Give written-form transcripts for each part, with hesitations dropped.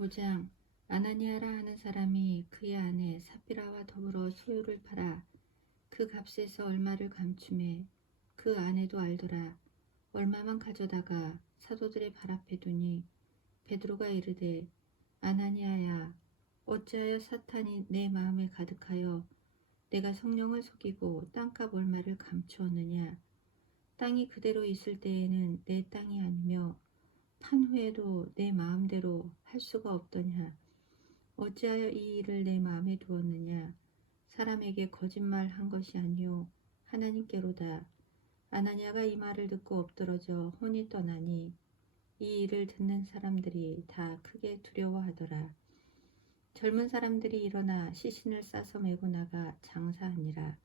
5장. 아나니아라 하는 사람이 그의 아내 삽비라와 더불어 소유를 팔아 그 값에서 얼마를 감추매 그 아내도 알더라. 얼마만 가져다가 사도들의 발 앞에 두니 베드로가 이르되, 아나니아야, 어찌하여 사탄이 내 마음에 가득하여 내가 성령을 속이고 땅값 얼마를 감추었느냐. 땅이 그대로 있을 때에는 내 땅이 아니며 판 후에도 내 마음대로 할 수가 없더냐. 어찌하여 이 일을 내 마음에 두었느냐. 사람에게 거짓말한 것이 아니요 하나님께로다. 아나니아가 이 말을 듣고 엎드러져 혼이 떠나니 이 일을 듣는 사람들이 다 크게 두려워하더라. 젊은 사람들이 일어나 시신을 싸서 메고 나가 장사하니라.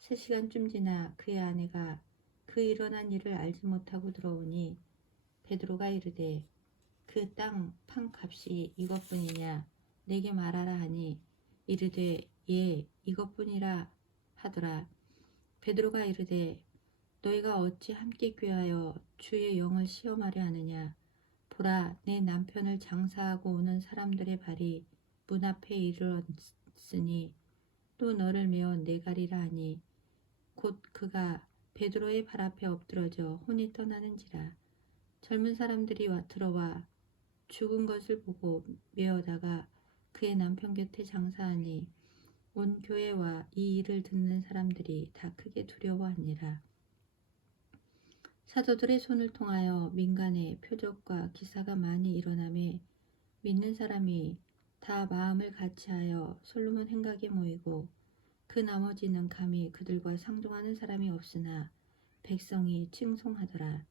3시간쯤 지나 그의 아내가 그 일어난 일을 알지 못하고 들어오니 베드로가 이르되, 그 땅 판 값이 이것뿐이냐 내게 말하라 하니 이르되, 예, 이것뿐이라 하더라. 베드로가 이르되, 너희가 어찌 함께 꾀하여 주의 영을 시험하려 하느냐. 보라, 내 남편을 장사하고 오는 사람들의 발이 문 앞에 이르렀으니 또 너를 메어 내가리라 하니 곧 그가 베드로의 발 앞에 엎드러져 혼이 떠나는지라. 젊은 사람들이 들어와 죽은 것을 보고 메어다가 그의 남편 곁에 장사하니 온 교회와 이 일을 듣는 사람들이 다 크게 두려워하니라. 사도들의 손을 통하여 민간에 표적과 기사가 많이 일어나매 믿는 사람이 다 마음을 같이하여 솔로몬 행각에 모이고 그 나머지는 감히 그들과 상종하는 사람이 없으나 백성이 칭송하더라.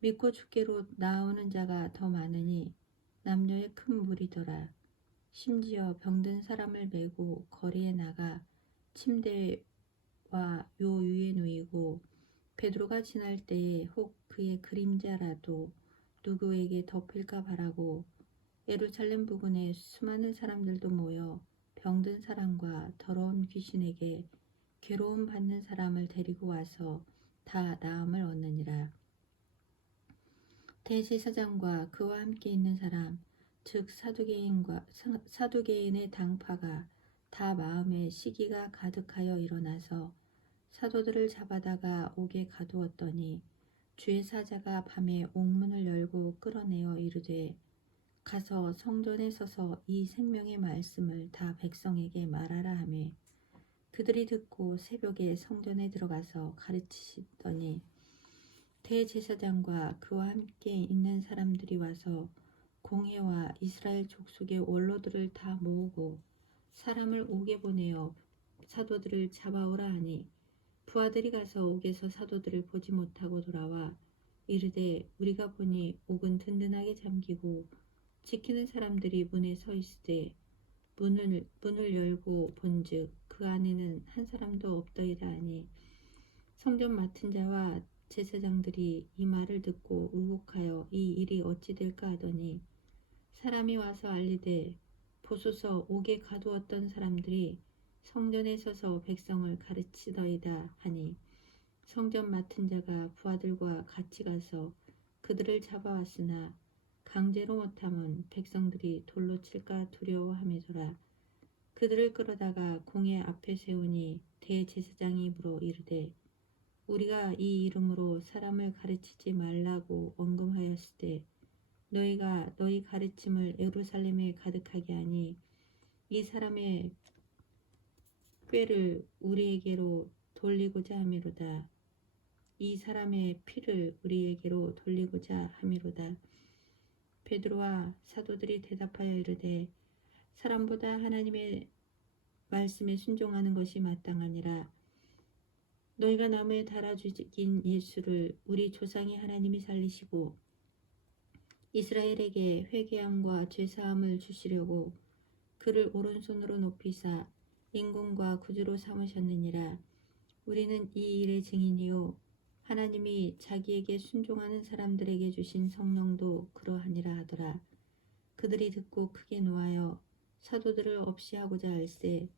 믿고 주께로 나아오는 자가 더 많으니 남녀의 큰 무리더라. 심지어 병든 사람을 메고 거리에 나가 침대와 요 위에 누이고 베드로가 지날 때에 혹 그의 그림자라도 누구에게 덮일까 바라고 예루살렘 부근에 수많은 사람들도 모여 병든 사람과 더러운 귀신에게 괴로움 받는 사람을 데리고 와서 다 나음을 얻느니라. 대제사장과 그와 함께 있는 사람, 즉 사두개인의 당파가 다 마음에 시기가 가득하여 일어나서 사도들을 잡아다가 옥에 가두었더니 주의 사자가 밤에 옥문을 열고 끌어내어 이르되, 가서 성전에 서서 이 생명의 말씀을 다 백성에게 말하라 하매 그들이 듣고 새벽에 성전에 들어가서 가르치시더니 대제사장과 그와 함께 있는 사람들이 와서 공회와 이스라엘 족속의 원로들을 다 모으고 사람을 옥에 보내어 사도들을 잡아오라 하니 부하들이 가서 옥에서 사도들을 보지 못하고 돌아와 이르되, 우리가 보니 옥은 든든하게 잠기고 지키는 사람들이 문에 서 있으되 문을 열고 본즉 그 안에는 한 사람도 없더이다 하니 성전 맡은 자와 제사장들이 이 말을 듣고 의혹하여 이 일이 어찌 될까 하더니 사람이 와서 알리되, 보소서, 옥에 가두었던 사람들이 성전에 서서 백성을 가르치더이다 하니 성전 맡은 자가 부하들과 같이 가서 그들을 잡아왔으나 강제로 못하면 백성들이 돌로 칠까 두려워함이더라. 그들을 끌어다가 공회 앞에 세우니 대제사장이 물어 이르되, 우리가 이 이름으로 사람을 가르치지 말라고 언금하였을 때 너희가 너희 가르침을 예루살렘에 가득하게 하니 이 사람의 꾀를 우리에게로 돌리고자 함이로다. 이 사람의 피를 우리에게로 돌리고자 함이로다. 베드로와 사도들이 대답하여 이르되, 사람보다 하나님의 말씀에 순종하는 것이 마땅하니라. 너희가 나무에 달아 죽인 예수를 우리 조상의 하나님이 살리시고 이스라엘에게 회개함과 죄사함을 주시려고 그를 오른손으로 높이사 인공과 구주로 삼으셨느니라. 우리는 이 일의 증인이요 하나님이 자기에게 순종하는 사람들에게 주신 성령도 그러하니라 하더라. 그들이 듣고 크게 노하여 사도들을 없이 하고자 할세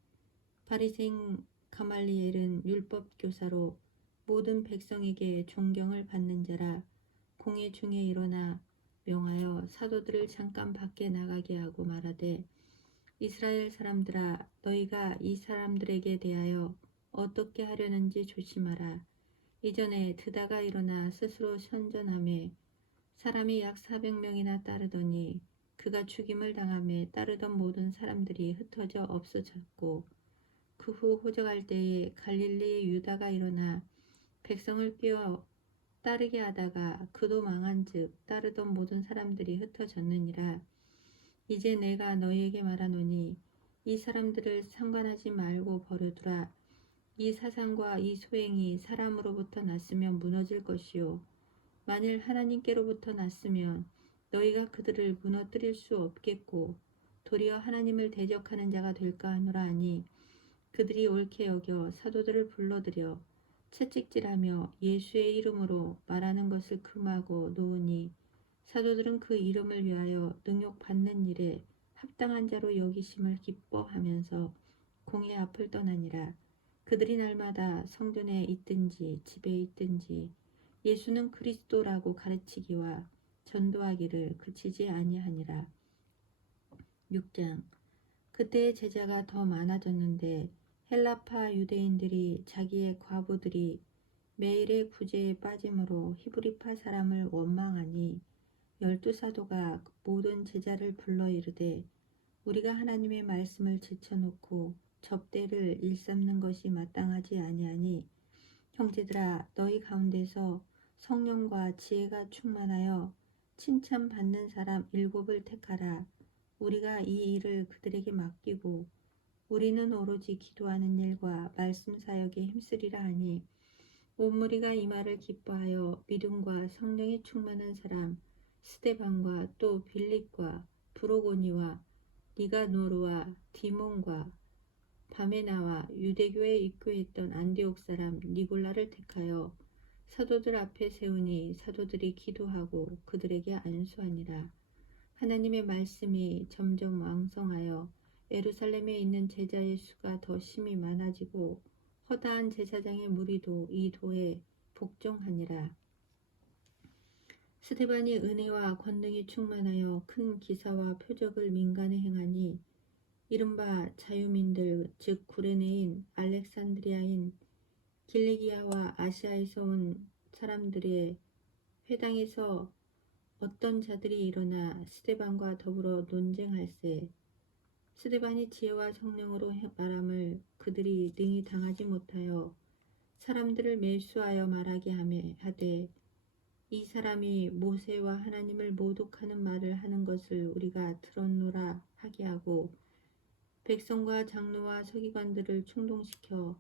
바리새인 가말리엘은 율법 교사로 모든 백성에게 존경을 받는 자라. 공회 중에 일어나 명하여 사도들을 잠깐 밖에 나가게 하고 말하되 이스라엘 사람들아 너희가 이 사람들에게 대하여 어떻게 하려는지 조심하라. 이전에 드다가 일어나 스스로 선전하며 사람이 약 400명이나 따르더니 그가 죽임을 당하며 따르던 모든 사람들이 흩어져 없어졌고 그 후 호적할 때에 갈릴리의 유다가 일어나 백성을 끼워 따르게 하다가 그도 망한즉 따르던 모든 사람들이 흩어졌느니라. 이제 내가 너희에게 말하노니 이 사람들을 상관하지 말고 버려두라. 이 사상과 이 소행이 사람으로부터 났으면 무너질 것이요 만일 하나님께로부터 났으면 너희가 그들을 무너뜨릴 수 없겠고 도리어 하나님을 대적하는 자가 될까 하노라 하니 그들이 옳게 여겨 사도들을 불러들여 채찍질하며 예수의 이름으로 말하는 것을 금하고 놓으니 사도들은 그 이름을 위하여 능욕받는 일에 합당한 자로 여기심을 기뻐하면서 공회 앞을 떠나니라. 그들이 날마다 성전에 있든지 집에 있든지 예수는 그리스도라고 가르치기와 전도하기를 그치지 아니하니라. 6장. 그때의 제자가 더 많아졌는데 헬라파 유대인들이 자기의 과부들이 매일의 구제에 빠짐으로 히브리파 사람을 원망하니 12사도가 모든 제자를 불러 이르되 우리가 하나님의 말씀을 제쳐놓고 접대를 일삼는 것이 마땅하지 아니하니 형제들아 너희 가운데서 성령과 지혜가 충만하여 칭찬받는 사람 7을 택하라. 우리가 이 일을 그들에게 맡기고 우리는 오로지 기도하는 일과 말씀 사역에 힘쓰리라 하니 온 무리가 이 말을 기뻐하여 믿음과 성령이 충만한 사람 스데반과 또 빌립과 브로고니와 니가노르와 디몬과 바메나와 유대교에 입교했던 안디옥 사람 니골라를 택하여 사도들 앞에 세우니 사도들이 기도하고 그들에게 안수하니라. 하나님의 말씀이 점점 왕성하여 예루살렘에 있는 제자의 수가 더 심히 많아지고 허다한 제사장의 무리도 이 도에 복종하니라. 스데반이 은혜와 권능이 충만하여 큰 기사와 표적을 민간에 행하니 이른바 자유민들 즉 구레네인 알렉산드리아인 길리기아와 아시아에서 온 사람들의 회당에서 어떤 자들이 일어나 스데반과 더불어 논쟁할세 스데반이 지혜와 성령으로 말함을 그들이 능히 당하지 못하여 사람들을 매수하여 말하게 하되 이 사람이 모세와 하나님을 모독하는 말을 하는 것을 우리가 들었노라 하게 하고 백성과 장로와 서기관들을 충동시켜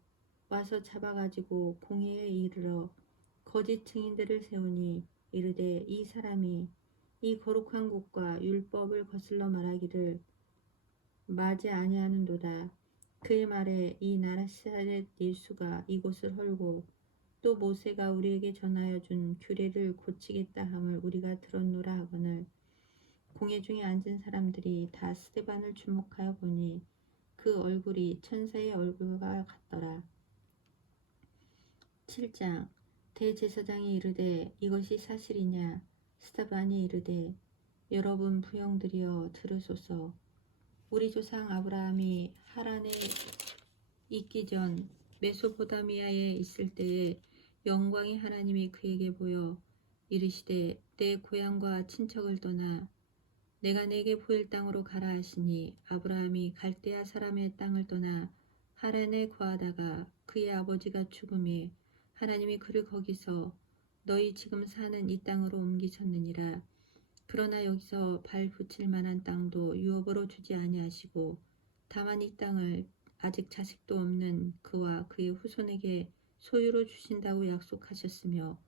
와서 잡아가지고 공회에 이르러 거짓 증인들을 세우니 이르되 이 사람이 이 거룩한 곳과 율법을 거슬러 말하기를 마지 아니하는도다. 그의 말에 이 나사렛 예수가 이곳을 헐고 또 모세가 우리에게 전하여 준 규례를 고치겠다 함을 우리가 들었노라 하거늘 공회 중에 앉은 사람들이 다 스데반을 주목하여 보니 그 얼굴이 천사의 얼굴과 같더라. 7장. 대제사장이 이르되 이것이 사실이냐? 스데반이 이르되 여러분 부형들이여 들으소서. 우리 조상 아브라함이 하란에 있기 전 메소포타미아에 있을 때에 영광의 하나님이 그에게 보여 이르시되 내 고향과 친척을 떠나 내가 내게 보일 땅으로 가라 하시니 아브라함이 갈대아 사람의 땅을 떠나 하란에 거하다가 그의 아버지가 죽음에 하나님이 그를 거기서 너희 지금 사는 이 땅으로 옮기셨느니라. 그러나 여기서 발 붙일 만한 땅도 유업으로 주지 아니하시고 다만 이 땅을 아직 자식도 없는 그와 그의 후손에게 소유로 주신다고 약속하셨으며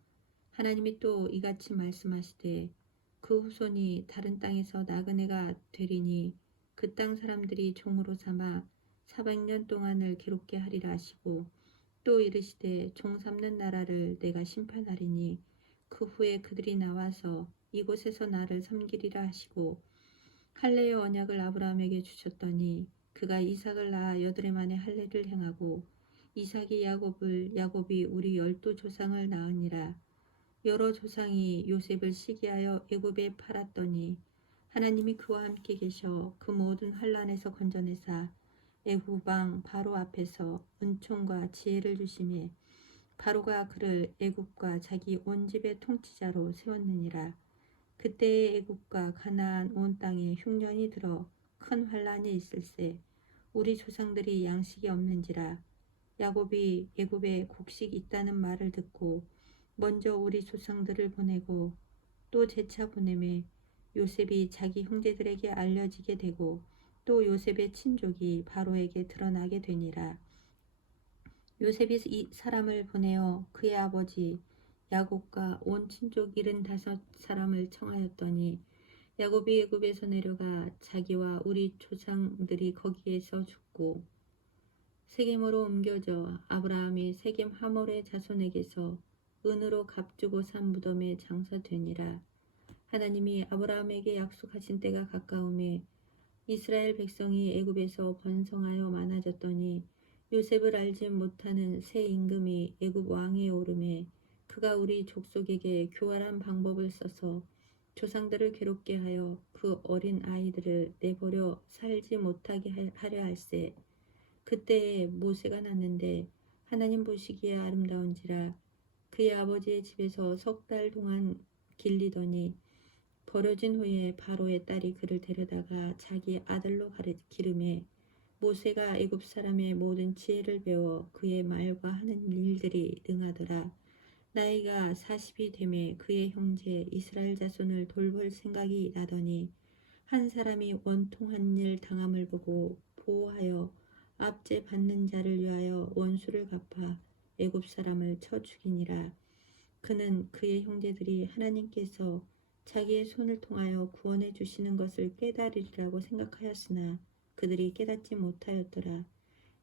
하나님이 또 이같이 말씀하시되 그 후손이 다른 땅에서 나그네가 되리니 그 땅 사람들이 종으로 삼아 400년 동안을 괴롭게 하리라 하시고 또 이르시되 종 삼는 나라를 내가 심판하리니 그 후에 그들이 나와서 이곳에서 나를 섬기리라 하시고 할례의 언약을 아브라함에게 주셨더니 그가 이삭을 낳아 8해 만에 할례를 행하고 이삭이 야곱이 우리 12 조상을 낳으니라. 여러 조상이 요셉을 시기하여 애굽에 팔았더니 하나님이 그와 함께 계셔 그 모든 환난에서 건져내사 애굽 왕 바로 앞에서 은총과 지혜를 주시매 바로가 그를 애굽과 자기 온 집의 통치자로 세웠느니라. 그때의 애굽과 가나안 온 땅에 흉년이 들어 큰 환난이 있을세. 우리 조상들이 양식이 없는지라. 야곱이 애굽에 곡식 있다는 말을 듣고 먼저 우리 조상들을 보내고 또 재차 보내매 요셉이 자기 형제들에게 알려지게 되고 또 요셉의 친족이 바로에게 드러나게 되니라. 요셉이 이 사람을 보내어 그의 아버지 야곱과 온 친족 75사람을 청하였더니 야곱이 애굽에서 내려가 자기와 우리 조상들이 거기에서 죽고 세겜으로 옮겨져 아브라함이 세겜 하몰의 자손에게서 은으로 값주고 산 무덤에 장사되니라. 하나님이 아브라함에게 약속하신 때가 가까움에 이스라엘 백성이 애굽에서 번성하여 많아졌더니 요셉을 알지 못하는 새 임금이 애굽 왕위에 오르매 그가 우리 족속에게 교활한 방법을 써서 조상들을 괴롭게 하여 그 어린 아이들을 내버려 살지 못하게 하려 할세. 그때에 모세가 났는데 하나님 보시기에 아름다운지라. 그의 아버지의 집에서 3달 동안 길리더니 버려진 후에 바로의 딸이 그를 데려다가 자기 아들로 기르매 모세가 애굽 사람의 모든 지혜를 배워 그의 말과 하는 일들이 능하더라. 나이가 40이 되매 그의 형제 이스라엘 자손을 돌볼 생각이 나더니 한 사람이 원통한 일 당함을 보고 보호하여 압제 받는 자를 위하여 원수를 갚아 애굽 사람을 쳐 죽이니라. 그는 그의 형제들이 하나님께서 자기의 손을 통하여 구원해 주시는 것을 깨달으리라고 생각하였으나 그들이 깨닫지 못하였더라.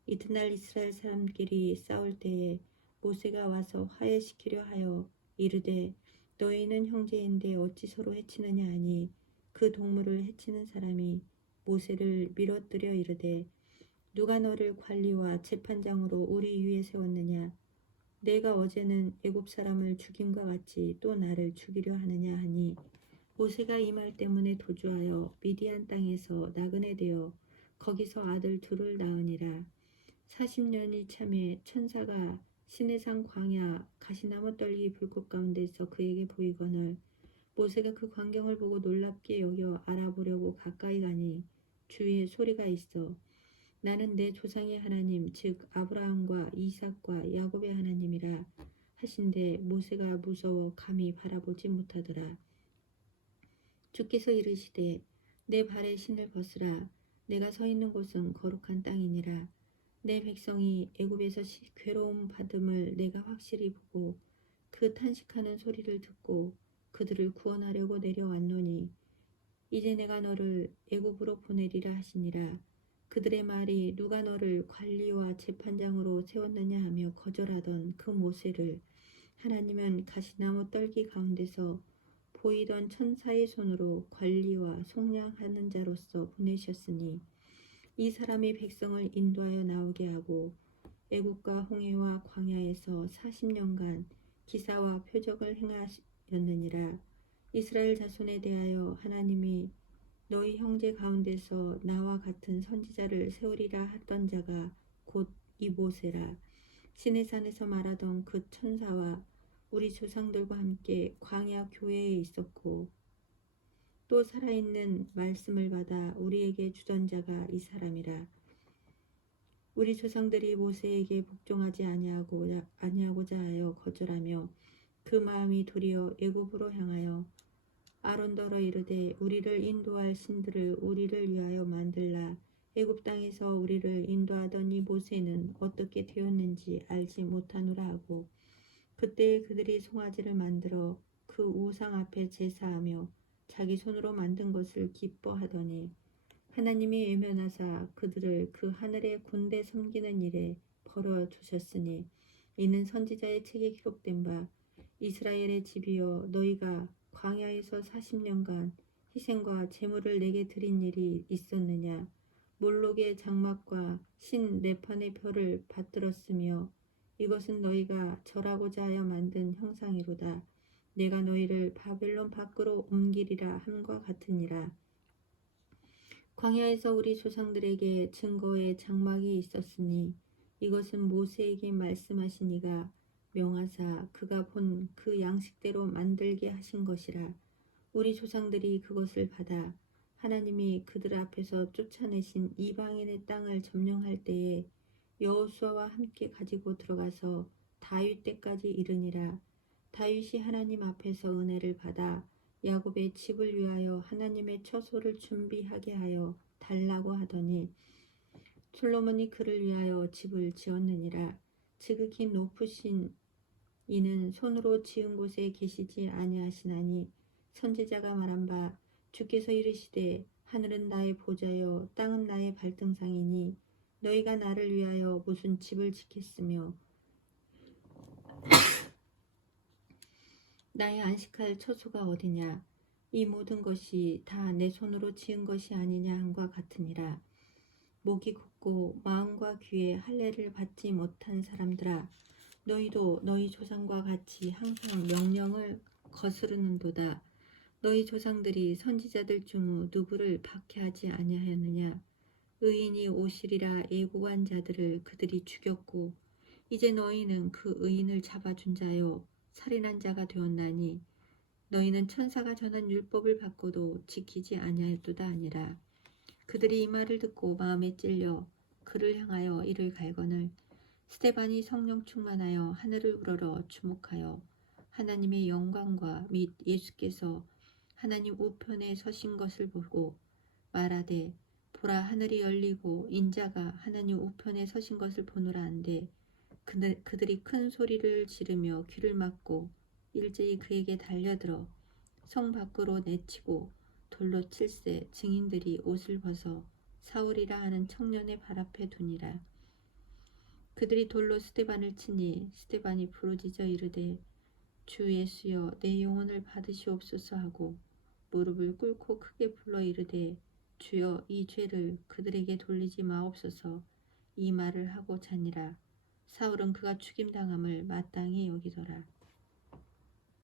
이튿날 이스라엘 사람끼리 싸울 때에 모세가 와서 화해시키려 하여 이르되 너희는 형제인데 어찌 서로 해치느냐 하니 그 동물을 해치는 사람이 모세를 밀어뜨려 이르되 누가 너를 관리와 재판장으로 우리 위에 세웠느냐. 내가 어제는 애굽 사람을 죽임과 같이 또 나를 죽이려 하느냐 하니 모세가 이 말 때문에 도주하여 미디안 땅에서 나그네 되어 거기서 아들 둘을 낳으니라. 40년이 참에 천사가 시내산 광야 가시나무 떨기 불꽃 가운데서 그에게 보이거늘 모세가 그 광경을 보고 놀랍게 여겨 알아보려고 가까이 가니 주위에 소리가 있어 나는 내 조상의 하나님 즉 아브라함과 이삭과 야곱의 하나님이라 하신데 모세가 무서워 감히 바라보지 못하더라. 주께서 이르시되 내 발에 신을 벗으라. 내가 서 있는 곳은 거룩한 땅이니라. 내 백성이 애굽에서 괴로움 받음을 내가 확실히 보고 그 탄식하는 소리를 듣고 그들을 구원하려고 내려왔노니 이제 내가 너를 애굽으로 보내리라 하시니라. 그들의 말이 누가 너를 관리와 재판장으로 세웠느냐 하며 거절하던 그 모세를 하나님은 가시나무 떨기 가운데서 보이던 천사의 손으로 관리와 속량하는 자로서 보내셨으니 이 사람이 백성을 인도하여 나오게 하고 애굽과 홍해와 광야에서 40년간 기사와 표적을 행하였느니라. 이스라엘 자손에 대하여 하나님이 너희 형제 가운데서 나와 같은 선지자를 세우리라 했던 자가 곧 이 모세라. 시내산에서 말하던 그 천사와 우리 조상들과 함께 광야 교회에 있었고 또 살아있는 말씀을 받아 우리에게 주던 자가 이 사람이라. 우리 조상들이 모세에게 복종하지 아니하고자 하여 거절하며 그 마음이 도리어 애굽으로 향하여 아론더러 이르되 우리를 인도할 신들을 우리를 위하여 만들라. 애굽 땅에서 우리를 인도하던 이 모세는 어떻게 되었는지 알지 못하노라 하고 그때에 그들이 송아지를 만들어 그 우상 앞에 제사하며 자기 손으로 만든 것을 기뻐하더니 하나님이 외면하사 그들을 그 하늘의 군대 섬기는 일에 벌어두셨으니 이는 선지자의 책에 기록된 바 이스라엘의 집이여 너희가 광야에서 40년간 희생과 제물을 내게 드린 일이 있었느냐. 몰록의 장막과 신 레판의 별을 받들었으며 이것은 너희가 절하고자 하여 만든 형상이로다. 내가 너희를 바벨론 밖으로 옮기리라 함과 같으니라. 광야에서 우리 조상들에게 증거의 장막이 있었으니 이것은 모세에게 말씀하신 이가 명하사 그가 본 그 양식대로 만들게 하신 것이라. 우리 조상들이 그것을 받아 하나님이 그들 앞에서 쫓아내신 이방인의 땅을 점령할 때에 여호수아와 함께 가지고 들어가서 다윗 때까지 이르니라. 다윗이 하나님 앞에서 은혜를 받아 야곱의 집을 위하여 하나님의 처소를 준비하게 하여 달라고 하더니 솔로몬이 그를 위하여 집을 지었느니라. 지극히 높으신 이는 손으로 지은 곳에 계시지 아니하시나니 선지자가 말한 바 주께서 이르시되 하늘은 나의 보좌여 땅은 나의 발등상이니 너희가 나를 위하여 무슨 집을 짓겠으며 나의 안식할 처소가 어디냐. 이 모든 것이 다 내 손으로 지은 것이 아니냐 함과 같으니라. 목이 굳고 마음과 귀에 할례를 받지 못한 사람들아, 너희도 너희 조상과 같이 항상 명령을 거스르는도다. 너희 조상들이 선지자들 중 누구를 박해하지 아니하였느냐. 의인이 오시리라 예고한 자들을 그들이 죽였고 이제 너희는 그 의인을 잡아준 자요 살인한 자가 되었나니 너희는 천사가 전한 율법을 받고도 지키지 아니하였도다 아니라. 그들이 이 말을 듣고 마음에 찔려 그를 향하여 이를 갈거늘 스데반이 성령 충만하여 하늘을 우러러 주목하여 하나님의 영광과 및 예수께서 하나님 우편에 서신 것을 보고 말하되 보라 하늘이 열리고 인자가 하나님 우편에 서신 것을 보노라 한데 그들이 큰 소리를 지르며 귀를 막고 일제히 그에게 달려들어 성 밖으로 내치고 돌로 칠세 증인들이 옷을 벗어 사울이라 하는 청년의 발 앞에 두니라. 그들이 돌로 스데반을 치니 스데반이 부르짖어 이르되 주 예수여 내 영혼을 받으시옵소서 하고 무릎을 꿇고 크게 불러 이르되 주여 이 죄를 그들에게 돌리지 마옵소서. 이 말을 하고 자니라. 사울은 그가 죽임당함을 마땅히 여기더라.